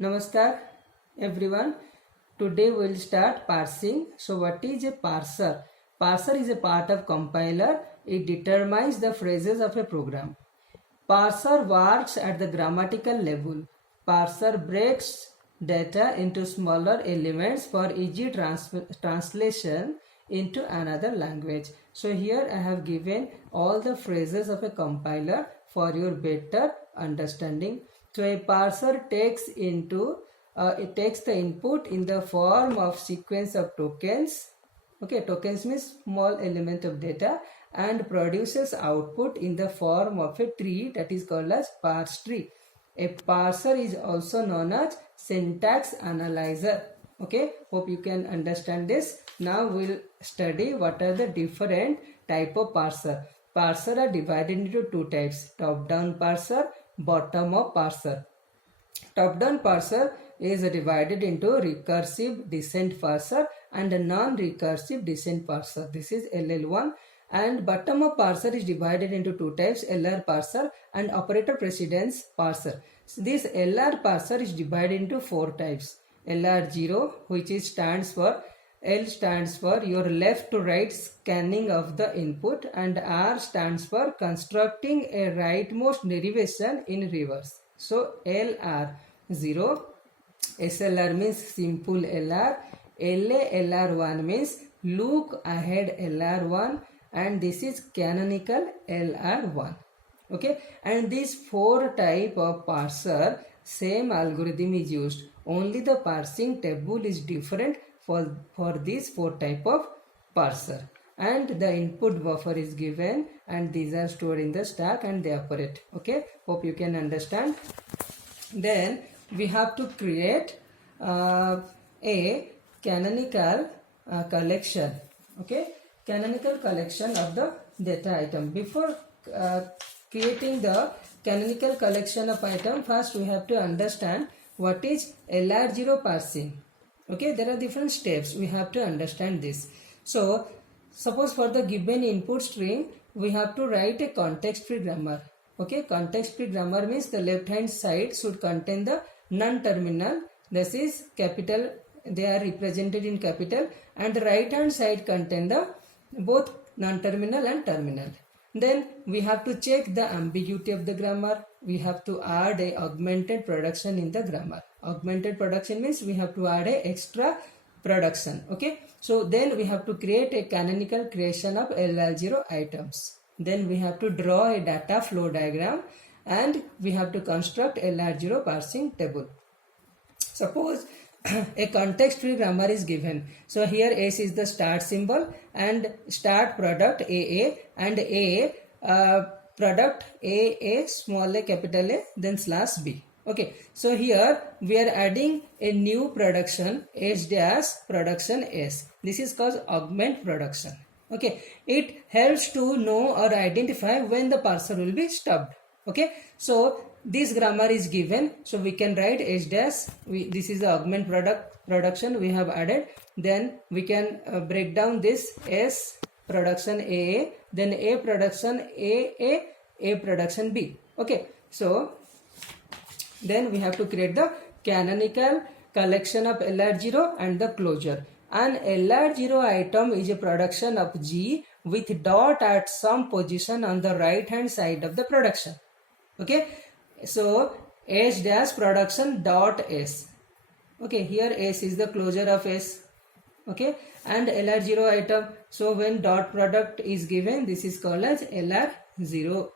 Namaskar everyone. Today we'll start parsing. So what is a parser? Parser is a part of compiler. It determines the phrases of a program. Parser works at the grammatical level. Parser breaks data into smaller elements for easy translation into another language. So here I have given all the phrases of a compiler for your better understanding. So a parser takes it takes the input in the form of sequence of tokens. Okay, tokens means small element of data, and produces output in the form of a tree that is called as parse tree. A parser is also known as syntax analyzer. Okay, hope you can understand this. Now we'll study what are the different type of parser. Parser are divided into two types: top-down parser, bottom-up parser. Top-down parser is divided into recursive descent parser and a non-recursive descent parser. This is LL1. And bottom-up parser is divided into two types: LR parser and operator precedence parser. So this LR parser is divided into four types. LR0, which stands for your left to right scanning of the input, and R stands for constructing a rightmost derivation in reverse. So LR0, SLR means simple LR, LA LR1 means look ahead LR1, and this is canonical LR1. Okay, and these four type of parser, same algorithm is used, only the parsing table is different for these four type of parser, and the input buffer is given, and these are stored in the stack and they operate. Okay, hope you can understand. Then we have to create a canonical collection. Okay, canonical collection of the data item. Before creating the canonical collection of item, first we have to understand what is LR0 parsing. Okay, there are different steps. We have to understand this. So suppose for the given input string, we have to write a context-free grammar. Okay, context-free grammar means the left-hand side should contain the non-terminal. This is capital. They are represented in capital, and the right-hand side contain the both non-terminal and terminal. Then we have to check the ambiguity of the grammar. We have to add a augmented production in the grammar. Augmented production means we have to add a extra production. Okay, so then we have to create a canonical creation of LR0 items. Then we have to draw a data flow diagram, and we have to construct LR0 parsing table. Suppose a context-free grammar is given. So here S is the start symbol, and start product AA, and A product A small a capital A, then slash B. Okay, so here we are adding a new production S dash production S. This is called augment production. Okay, it helps to know or identify when the parser will be stopped. Okay, so this grammar is given, so we can write S dash. This is the augment production we have added. Then we can break down this S production A, then A production A production B. Okay, so then we have to create the canonical collection of LR0 and the closure. An LR0 item is a production of G with dot at some position on the right hand side of the production. Okay, so S dash production dot S. Okay, here S is the closure of S. Okay, and LR0 item. So when dot product is given, this is called as LR0.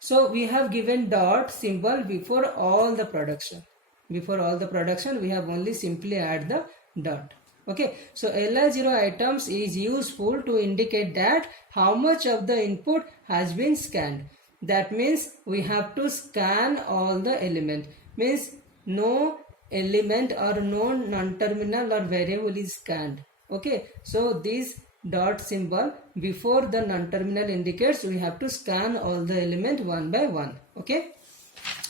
So we have given dot symbol before all the production. Before all the production, we have only simply add the dot. Okay, so LR0 items is useful to indicate that how much of the input has been scanned. That means we have to scan all the element. Means no element or no non-terminal or variable is scanned. Okay, so this dot symbol before the non-terminal indicates we have to scan all the element one by one. Okay,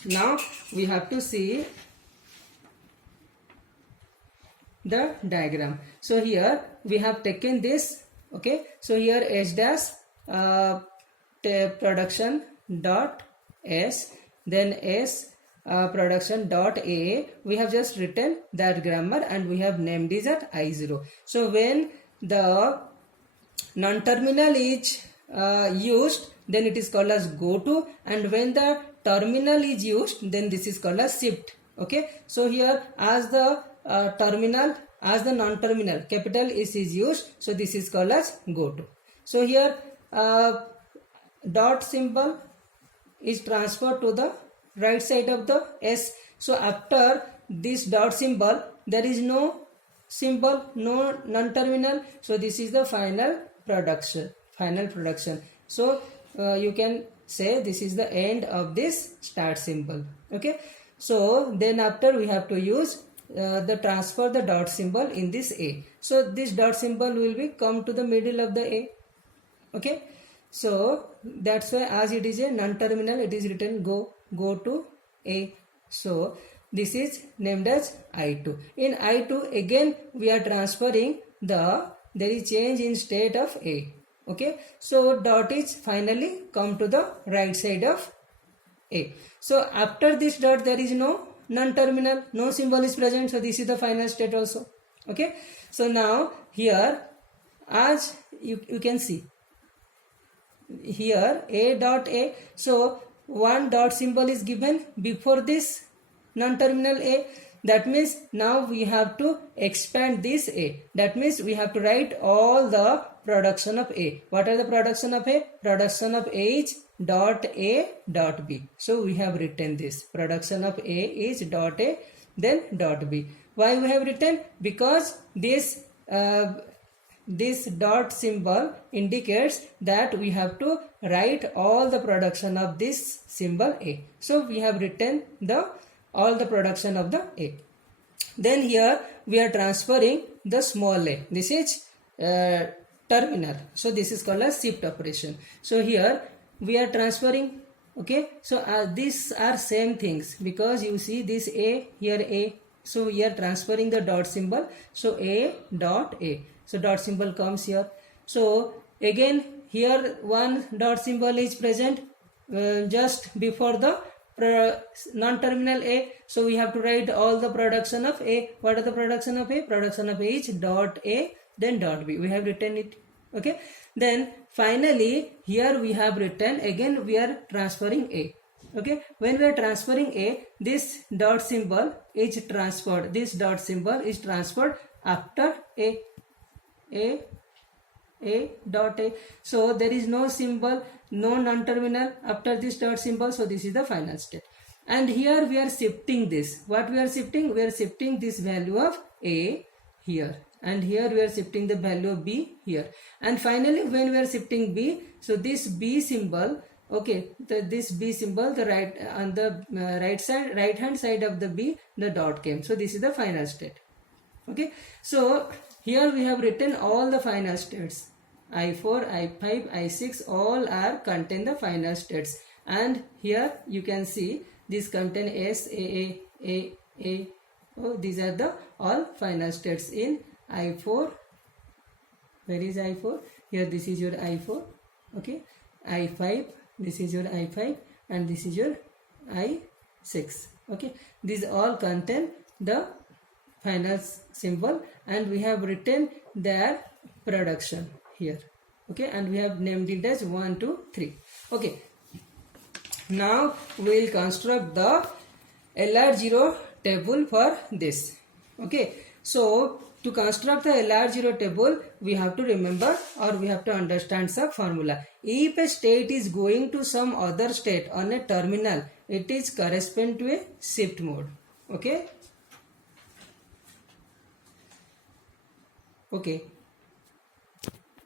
now we have to see the diagram. So here we have taken this. Okay, so here S dash production dot S, then S production dot a, we have just written that grammar and we have named it as I0. So when the non-terminal is used, then it is called as go to, and when the terminal is used, then this is called as shift. Okay, so here as the terminal, as the non-terminal capital S is used, so this is called as go to. So here dot symbol is transferred to the right side of the S. So after this dot symbol, there is no symbol, no non-terminal, so this is the final production. So you can say this is the end of this start symbol. Okay, so then after we have to use the transfer the dot symbol in this A. So this dot symbol will be come to the middle of the A. Okay, so that's why as it is a non-terminal, it is written go to A. So this is named as I2. In I2 again we are transferring there is change in state of A. Okay, so dot is finally come to the right side of A. So after this dot there is no non-terminal, no symbol is present, so this is the final state also. Okay, so now here as you can see here A dot A, so one dot symbol is given before this non-terminal A. That means now we have to expand this A. That means we have to write all the production of A. What are the production of A? Production of A is dot A dot B. So we have written this. Production of A is dot A then dot B. Why we have written? Because this dot symbol indicates that we have to write all the production of this symbol A. So we have written all the production of the A. Then here we are transferring the small a. This is terminal. So this is called as shift operation. So here we are transferring. Okay. So these are same things because you see this A, here A. So we are transferring the dot symbol. So A dot A. So dot symbol comes here. So again here one dot symbol is present just before the non-terminal A. So we have to write all the production of A. What are the production of A? Production of A is dot A then dot B. We have written it. Okay. Then finally here we have written again we are transferring A. Okay. When we are transferring A, this dot symbol is transferred. This dot symbol is transferred after A dot A. So there is no symbol, no non-terminal after this dot symbol. So this is the final state. And here we are shifting this. What we are shifting? We are shifting this value of A here. And here we are shifting the value of B here. And finally when we are shifting B, so this B symbol, okay, this B symbol, the right on the right hand side of the B, the dot came. So this is the final state. Okay. So here we have written all the final states. I4, I5, I6 all are contain the final states. And here you can see this contain S, A. Oh, these are the all final states in I4. Where is I4? Here this is your I4. Okay. I5, this is your I5 and this is your I6. Okay. These all contain the final symbol and we have written their production here. Okay, and we have named it as 1, 2, 3. Okay, now we will construct the LR0 table for this. Okay, so to construct the LR0 table we have to remember or we have to understand some formula. If a state is going to some other state on a terminal, it is correspond to a shift mode. Okay. Okay,